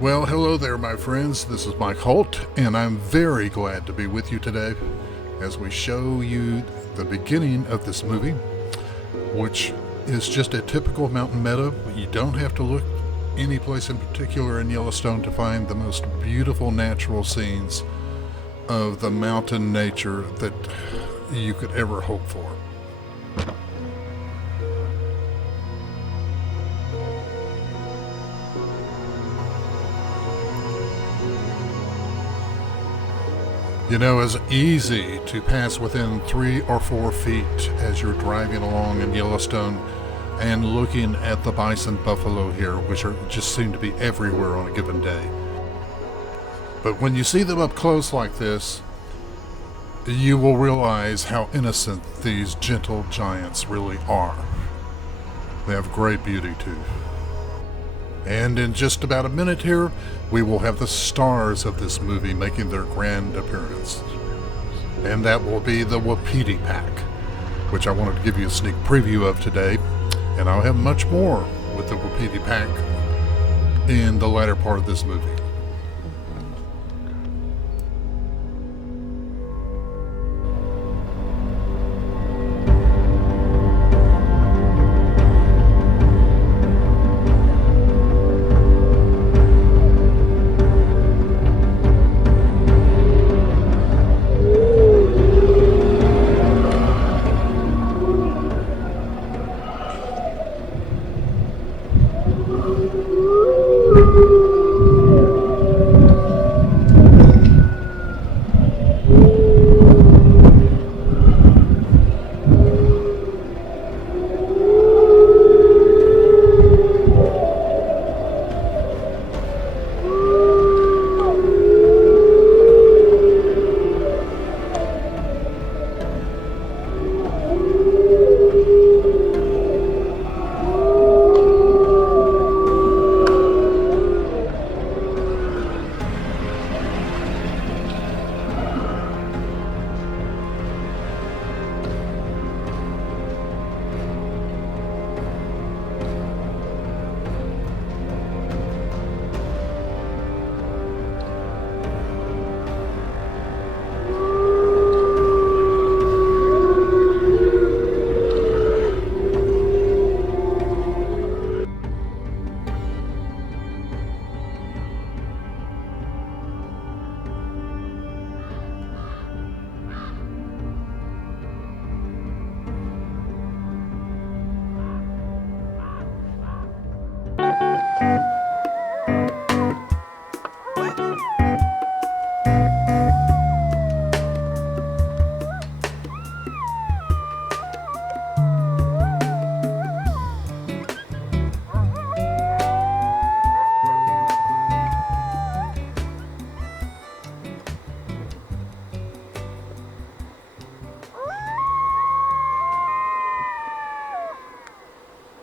Well, hello there, my friends. This is Mike Holt, and I'm very glad to be with you today as we show you the beginning of this movie, which is just a typical mountain meadow. You don't have to look any place in particular in Yellowstone to find the most beautiful natural scenes of the mountain nature that you could ever hope for. You know, it's easy to pass within 3 or 4 feet as you're driving along in Yellowstone and looking at the bison buffalo here, which just seem to be everywhere on a given day. But when you see them up close like this, you will realize how innocent these gentle giants really are. They have great beauty too. And in just about a minute here, we will have the stars of this movie making their grand appearance. And that will be the Wapiti Pack, which I wanted to give you a sneak preview of today. And I'll have much more with the Wapiti Pack in the latter part of this movie.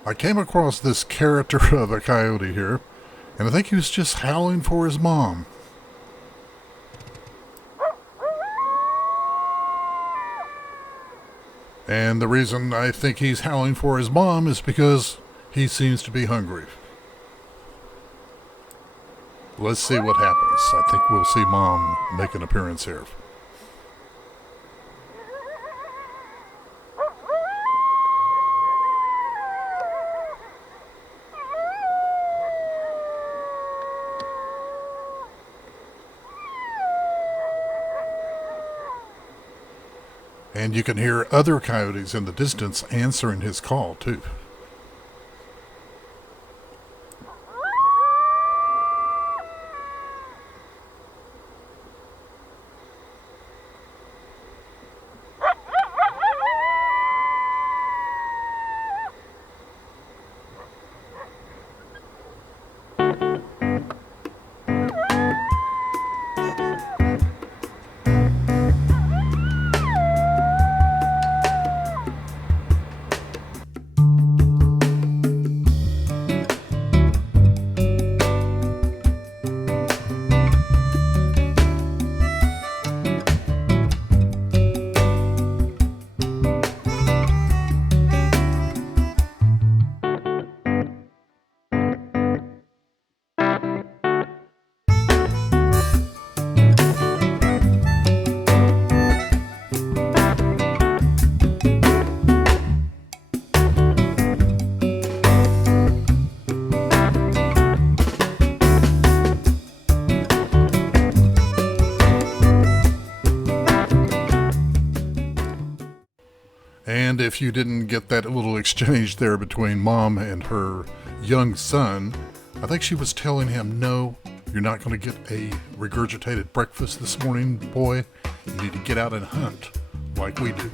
I came across this character of a coyote here, and I think he was just howling for his mom. And the reason I think he's howling for his mom is because he seems to be hungry. Let's see what happens. I think we'll see Mom make an appearance here. And you can hear other coyotes in the distance answering his call, too. And if you didn't get that little exchange there between Mom and her young son, I think she was telling him, no, you're not going to get a regurgitated breakfast this morning, boy. You need to get out and hunt like we do.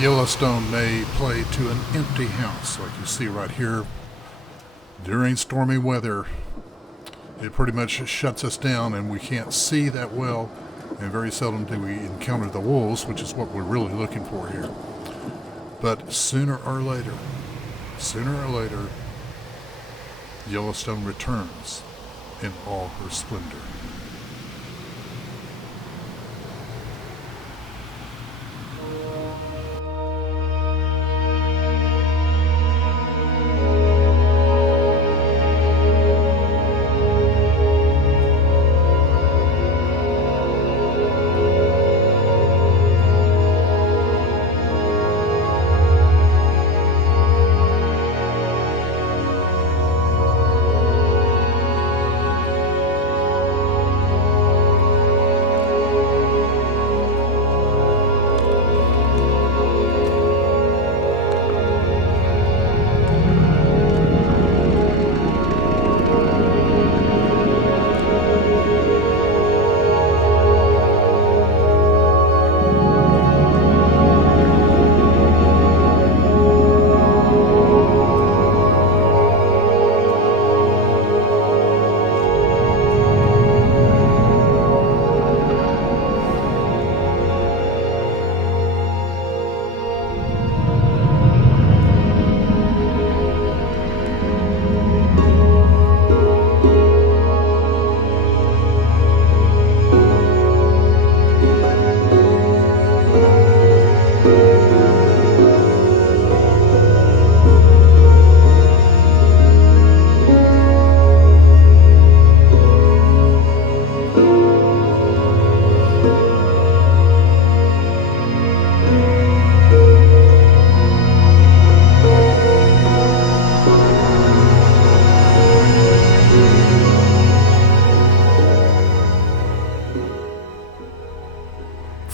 Yellowstone may play to an empty house, like you see right here. During stormy weather, it pretty much shuts us down and we can't see that well, and very seldom do we encounter the wolves, which is what we're really looking for here. But sooner or later, Yellowstone returns in all her splendor.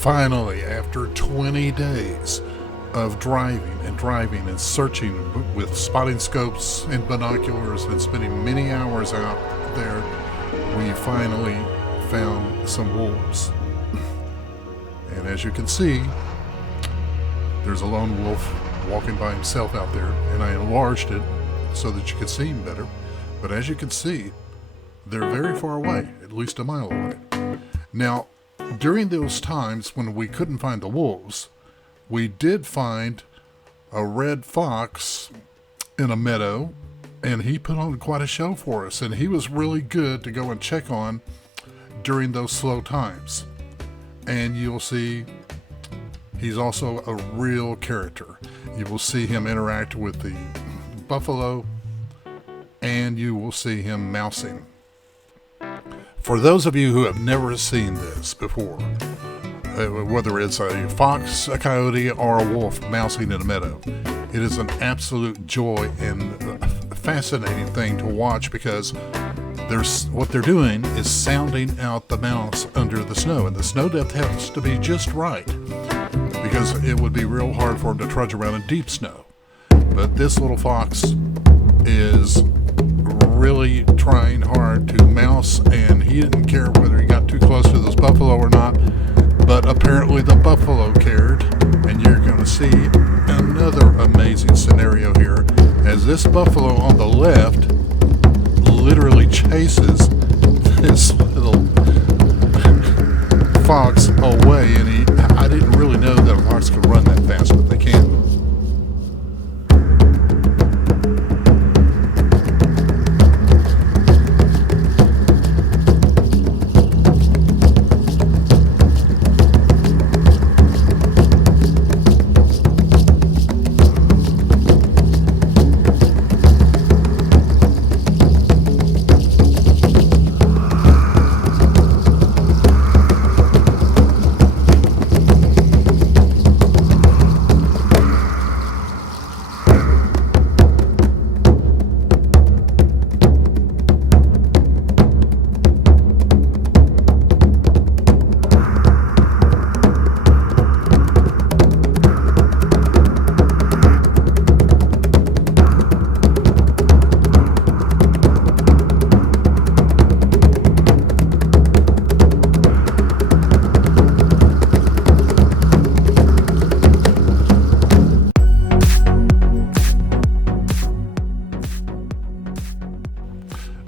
Finally, after 20 days of driving and searching with spotting scopes and binoculars and spending many hours out there, we finally found some wolves. And as you can see, there's a lone wolf walking by himself out there, and I enlarged it so that you could see him better. But as you can see, they're very far away, at least a mile away. Now, during those times when we couldn't find the wolves, we did find a red fox in a meadow, and he put on quite a show for us, and he was really good to go and check on during those slow times. And you'll see he's also a real character. You will see him interact with the buffalo, and you will see him mousing. For those of you who have never seen this before, whether it's a fox, a coyote, or a wolf mousing in a meadow, it is an absolute joy and a fascinating thing to watch, because what they're doing is sounding out the mouse under the snow, and the snow depth has to be just right, because it would be real hard for him to trudge around in deep snow. But this little fox is really trying hard to mouse, and he didn't care whether he got too close to those buffalo or not, but apparently the buffalo cared. And you're going to see another amazing scenario here, as this buffalo on the left literally chases this little fox away, and I didn't really know that a fox could run that fast, but they can.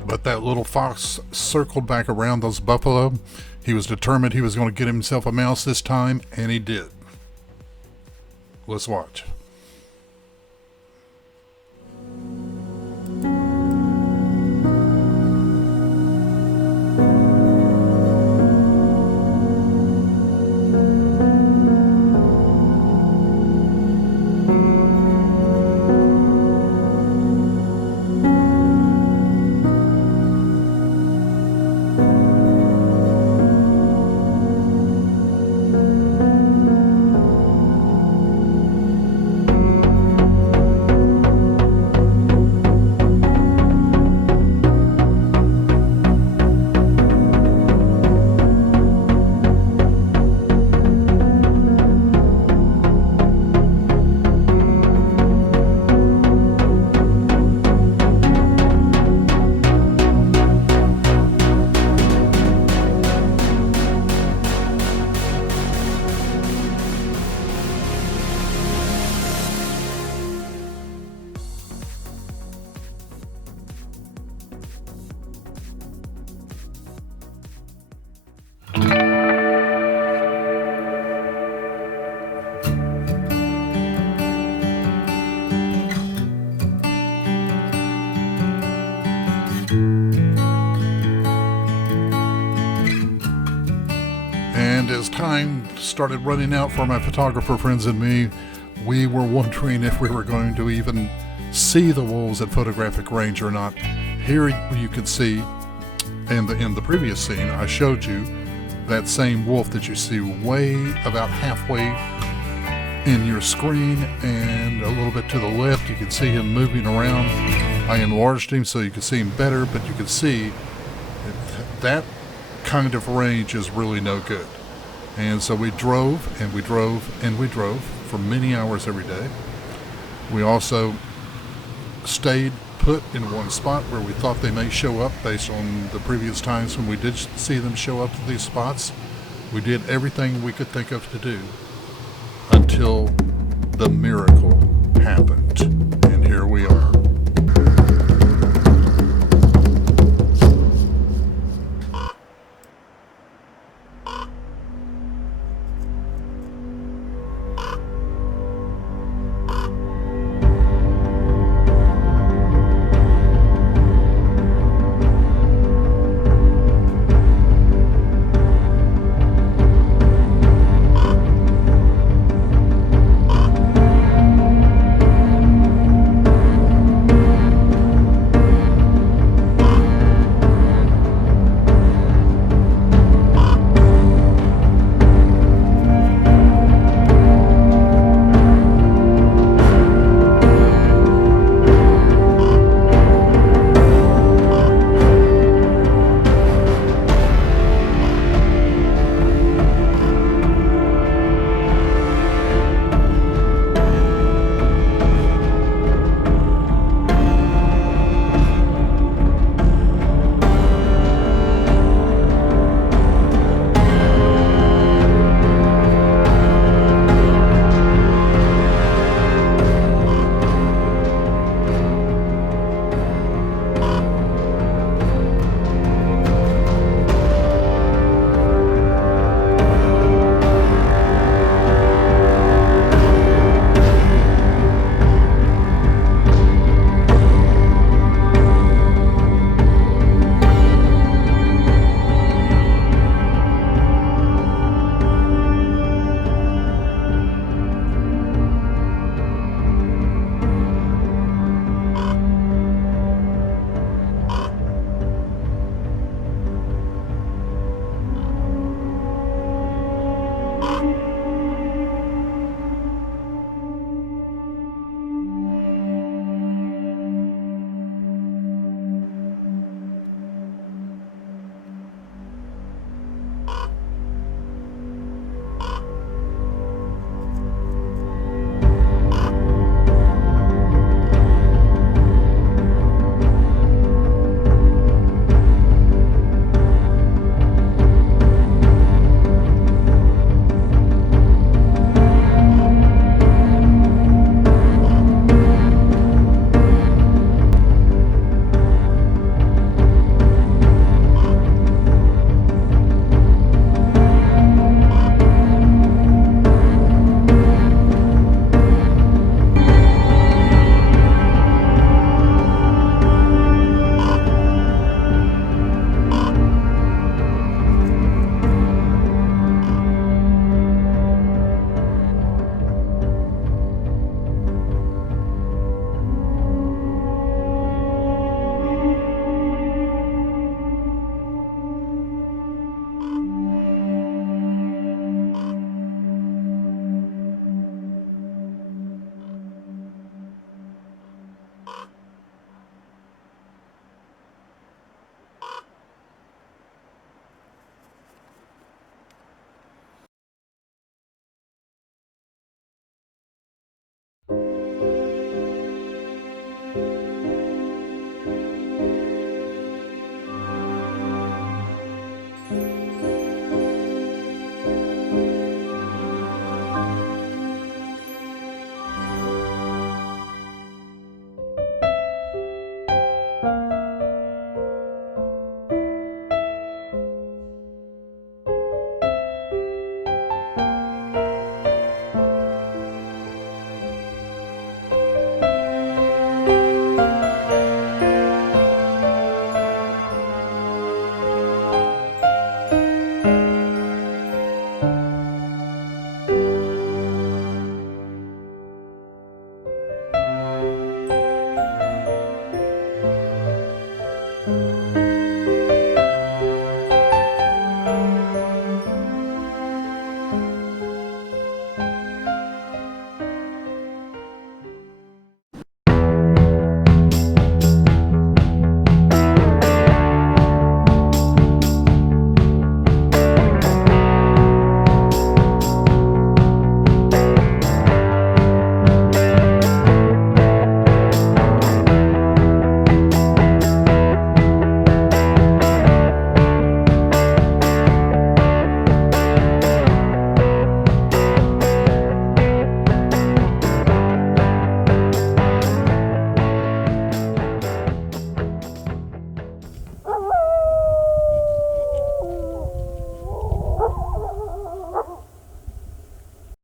But that little fox circled back around those buffalo. He was determined he was going to get himself a mouse this time, and he did. Let's watch. And as time started running out for my photographer friends and me, we were wondering if we were going to even see the wolves at photographic range or not. Here you can see, in the previous scene, I showed you that same wolf that you see way about halfway in your screen, and a little bit to the left you can see him moving around. I enlarged him so you can see him better, but you can see that kind of range is really no good. And so we drove and we drove and we drove for many hours every day. We also stayed put in one spot where we thought they may show up based on the previous times when we did see them show up to these spots. We did everything we could think of to do until the miracle happened. And here we are.